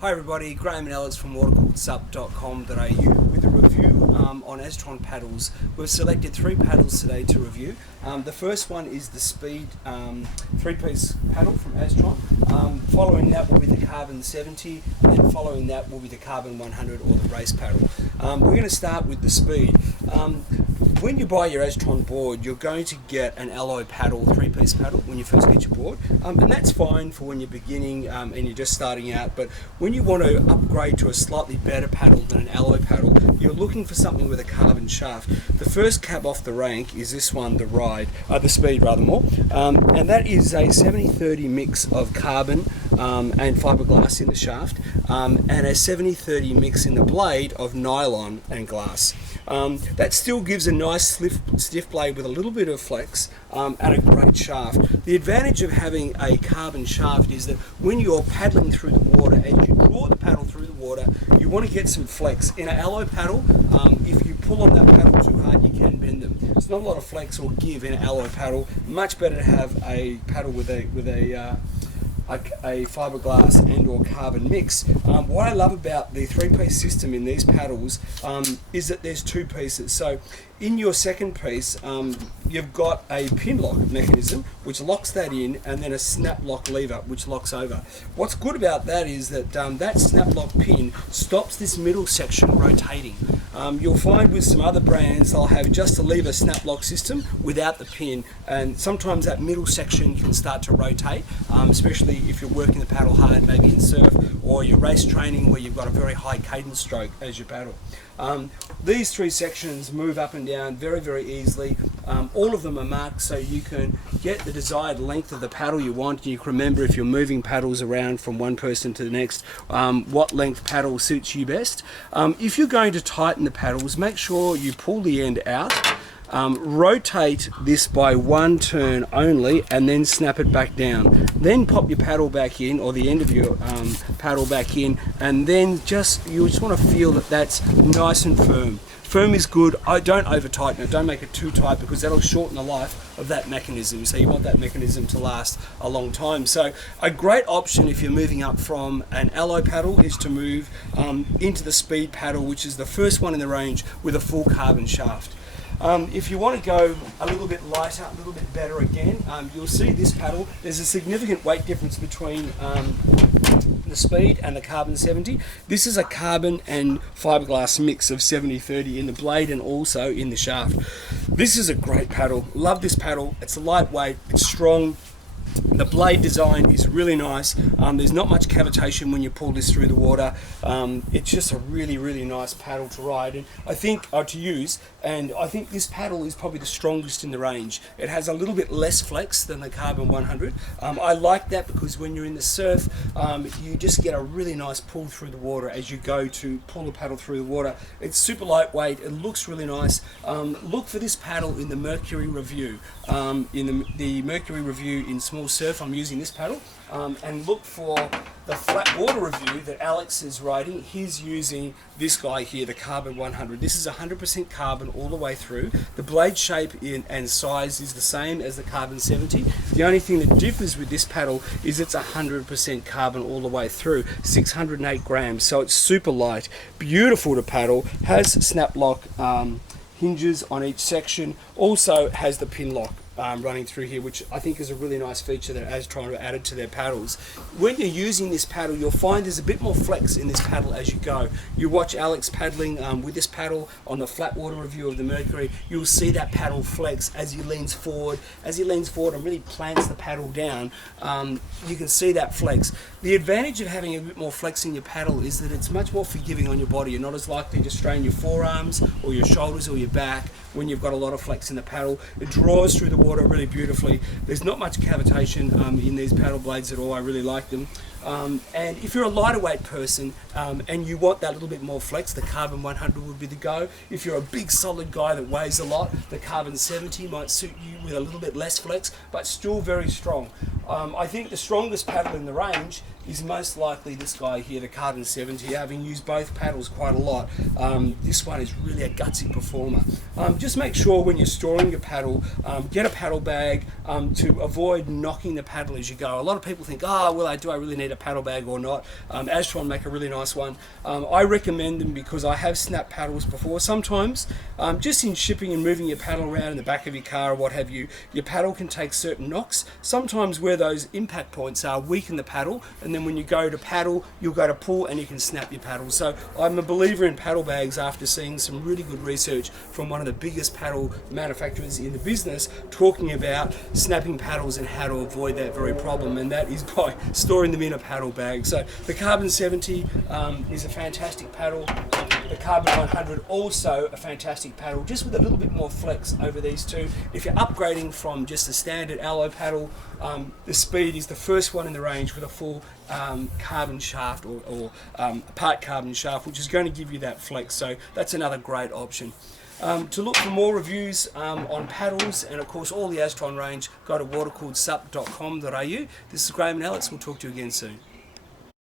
Hi everybody, Graham and Alex from watercoolsup.com.au with a review on Aztron paddles. We've selected 3 paddles today to review. The first one is the Speed 3-piece paddle from Aztron. Following that will be the Carbon 70, and following that will be the Carbon 100 or the race paddle. We're going to start with the Speed. When you buy your Aztron board, you're going to get an alloy paddle, 3-piece paddle, when you first get your board. And that's fine for when you're beginning and you're just starting out. But when you want to upgrade to a slightly better paddle than an alloy paddle, you're looking for something with a carbon shaft. The first cab off the rank is this one, the Speed rather more. And that is a 70-30 mix of carbon and fiberglass in the shaft, and a 70-30 mix in the blade of nylon and glass. That still gives a nice stiff blade with a little bit of flex and a great shaft. The advantage of having a carbon shaft is that when you're paddling through the water and you draw the paddle through the water, you want to get some flex. In an alloy paddle, if you pull on that paddle too hard, you can bend them. There's not a lot of flex or give in an alloy paddle. Much better to have a paddle with a fiberglass and or carbon mix. What I love about the 3-piece system in these paddles is that there's 2 pieces. So in your second piece, you've got a pin lock mechanism which locks that in, and then a snap lock lever which locks over. What's good about that is that that snap lock pin stops this middle section rotating. You'll find with some other brands they'll have just a lever snap lock system without the pin, and sometimes that middle section can start to rotate, especially if you're working the paddle hard, maybe in surf or your race training where you've got a very high cadence stroke as you paddle. These 3 sections move up and down very, very easily. All of them are marked so you can get the desired length of the paddle you want. You can remember, if you're moving paddles around from one person to the next, what length paddle suits you best. If you're going to tighten the paddles, make sure you pull the end out. Rotate this by 1 turn only and then snap it back down. Then pop your paddle back in, or the end of your paddle back in, and then you just want to feel that that's nice and firm. Firm is good. Don't over tighten it. Don't make it too tight because that'll shorten the life of that mechanism. So you want that mechanism to last a long time. So a great option if you're moving up from an alloy paddle is to move into the Speed paddle, which is the first one in the range with a full carbon shaft. If you want to go a little bit lighter, a little bit better again, you'll see this paddle, there's a significant weight difference between the Speed and the Carbon 70. This is a carbon and fiberglass mix of 70-30 in the blade and also in the shaft. This is a great paddle. Love this paddle. It's lightweight, it's strong. The blade design is really nice. There's not much cavitation when you pull this through the water. It's just a really, really nice paddle to ride and to use. And I think this paddle is probably the strongest in the range. It has a little bit less flex than the Carbon 100. I like that because when you're in the surf, you just get a really nice pull through the water as you go to pull the paddle through the water. It's super lightweight. It looks really nice. Look for this paddle in the Mercury review. In the Mercury review in small surf, I'm using this paddle, and look for the flat water review that Alex is riding. He's using this guy here, the Carbon 100. This is 100% carbon all the way through. The blade shape and size is the same as the Carbon 70. The only thing that differs with this paddle is it's 100% carbon all the way through, 608 grams, so it's super light, beautiful to paddle, has snap lock hinges on each section, also has the pin lock running through here, which I think is a really nice feature that Aztron have added to their paddles. When you're using this paddle, you'll find there's a bit more flex in this paddle as you go. You watch Alex paddling with this paddle on the flat water review of the Mercury, you'll see that paddle flex as he leans forward. As he leans forward and really plants the paddle down, you can see that flex. The advantage of having a bit more flex in your paddle is that it's much more forgiving on your body. You're not as likely to strain your forearms or your shoulders or your back when you've got a lot of flex in the paddle. It draws through the water really beautifully. There's not much cavitation in these paddle blades at all. I really like them. And if you're a lighter weight person and you want that little bit more flex, the Carbon 100 would be the go. If you're a big solid guy that weighs a lot, the Carbon 70 might suit you with a little bit less flex, but still very strong. I think the strongest paddle in the range is most likely this guy here, the Carbon 70, having used both paddles quite a lot. This one is really a gutsy performer. Just make sure when you're storing your paddle, get a paddle bag to avoid knocking the paddle as you go. A lot of people think, oh, well, do I really need a paddle bag or not? Aztron make a really nice one. I recommend them because I have snapped paddles before. Sometimes, just in shipping and moving your paddle around in the back of your car or what have you, your paddle can take certain knocks. Sometimes where those impact points are, weaken the paddle, and then when you go to paddle, you'll go to pull and you can snap your paddle. So I'm a believer in paddle bags after seeing some really good research from one of the biggest paddle manufacturers in the business talking about snapping paddles and how to avoid that very problem, and that is by storing them in a paddle bag. So the Carbon 70 is a fantastic paddle. The Carbon 100 also a fantastic paddle, just with a little bit more flex over these two. If you're upgrading from just a standard alloy paddle, the Speed is the first one in the range with a full carbon shaft or part carbon shaft, which is going to give you that flex. So that's another great option. To look for more reviews on paddles and of course all the Aztron range, go to watercoolsup.com.au. This is Graham and Alex. We'll talk to you again soon.